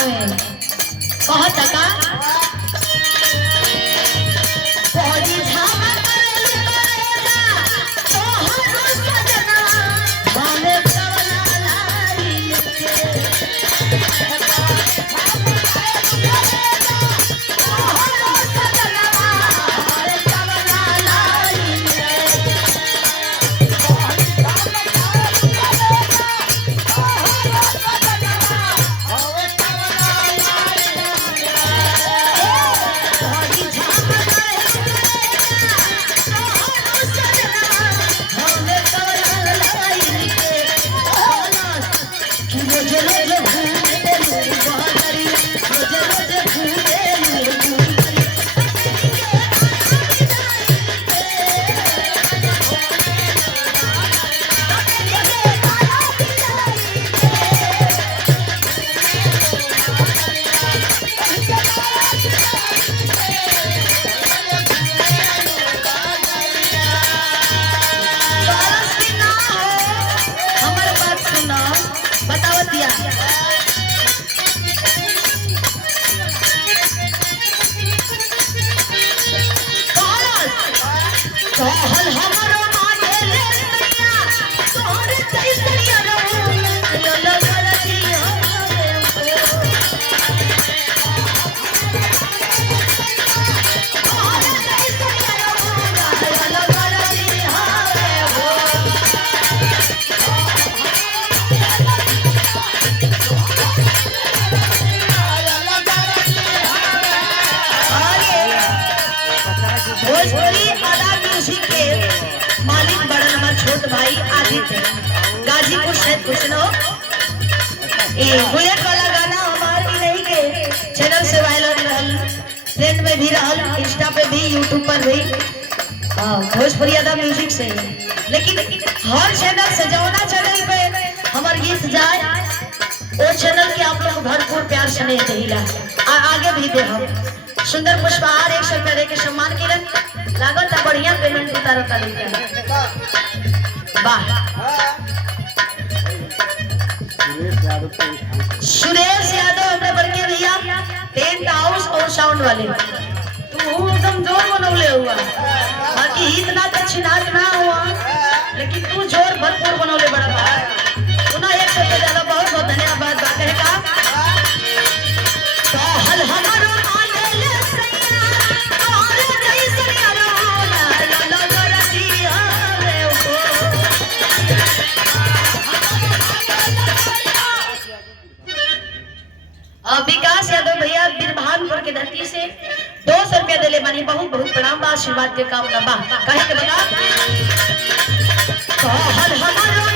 हवे बहुत का कोई झामा करे करेगा तोहरो सजना बाले कवला लाई कहल हमरो माने ले सैया तोहरे जैसनिया रहू यो लगरती हवे तोहरे जैसनिया रहू यो लगरती हवे भोजपुरी के मालिक बड़ा हमार छोट भाई आदित्य गाजीपुर से पूछनो बुलेट वाला गाना हमार ही नहीं के चैनल से वायरल रहल ट्रेंड में भी रहल इंस्टा पे भी यूट्यूब पर भी भोजपुरी अदा म्यूजिक से लेकिन हर चैनल से जौना चैनल पे हमार गीत जाए वो चैनल के आप लोग भरपूर प्यार स्नेह देला आगे भी दे हम सुंदर पुष्पहार 100 रुपया के सम्मान किरण लागत बढ़िया पेमेंट उतारो ताली वाह सुरेश यादव हमने बड़के भैया टेंट हाउस और साउंड वाले तू एकदम जोर बनौले हुआ बाकी इतना दक्षिणात ना हुआ लेकिन तू जोर भरपूर बनौले बड़ा बा पुनः 100 रुपया ज्यादा बहुत बहुत धन्यवाद कहे का कहल हमारो विकास यादव भैया बिरभानपुर के धरती से 200 रुपया दिले बानी बहुत बहुत प्रणाम बा आशीर्वाद के काम बा कहे के बता कहल हमारो